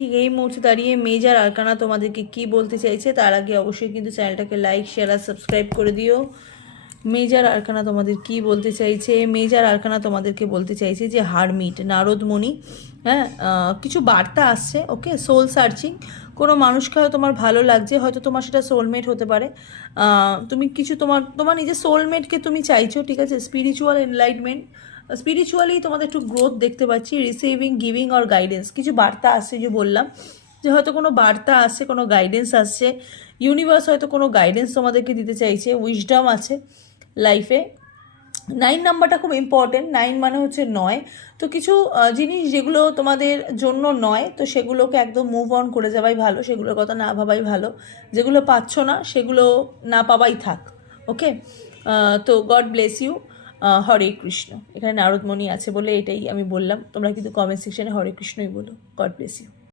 ঠিক এই মুহূর্তে দাঁড়িয়ে মেজর আরকানা তোমাদেরকে কি বলতে চাইছে তার আগে অবশ্যই কিন্তু চ্যানেলটাকে লাইক শেয়ার আর সাবস্ক্রাইব করে দিও। মেজর আরকানা তোমাদের কি বলতে চাইছে? মেজর আরকানা তোমাদেরকে বলতে চাইছে যে হারমিট, নারদমণি, হ্যাঁ, কিছু বার্তা আসছে। ওকে, সোল সার্চিং, কোনো মানুষকে হয়তো তোমার ভালো লাগছে, হয়তো তোমার সেটা সোলমেট হতে পারে। তুমি কিছু তোমার নিজের সোলমেটকে তুমি চাইছো, ঠিক আছে। স্পিরিচুয়াল এনলাইটমেন্ট, স্পিরিচুয়ালি তোমাদের একটু গ্রোথ দেখতে পাচ্ছি। রিসিভিং, গিভিং অর গাইডেন্স, কিছু বার্তা আসছে, যে বললাম যে হয়তো কোনো বার্তা আসছে, কোনো গাইডেন্স আসছে। ইউনিভার্স হয়তো কোনো গাইডেন্স তোমাদেরকে দিতে চাইছে, উইজডম আছে লাইফে। 9 নাম্বারটা খুব ইম্পর্টেন্ট। 9 মানে হচ্ছে 9। তো কিছু জিনিস যেগুলো তোমাদের জন্য নয়, তো সেগুলোকে একদম মুভ অন করে যাওয়াই ভালো, সেগুলোর কথা না ভাবাই ভালো। যেগুলো পাচ্ছ না সেগুলো না পাওয়াই থাক। ওকে, তো গড ব্লেস ইউ। হরে কৃষ্ণ। এখানে নারদমণি আছে বলে এটাই আমি বললাম, তোমরা কিন্তু কমেন্ট সেকশনে হরে কৃষ্ণই বলো। God bless you.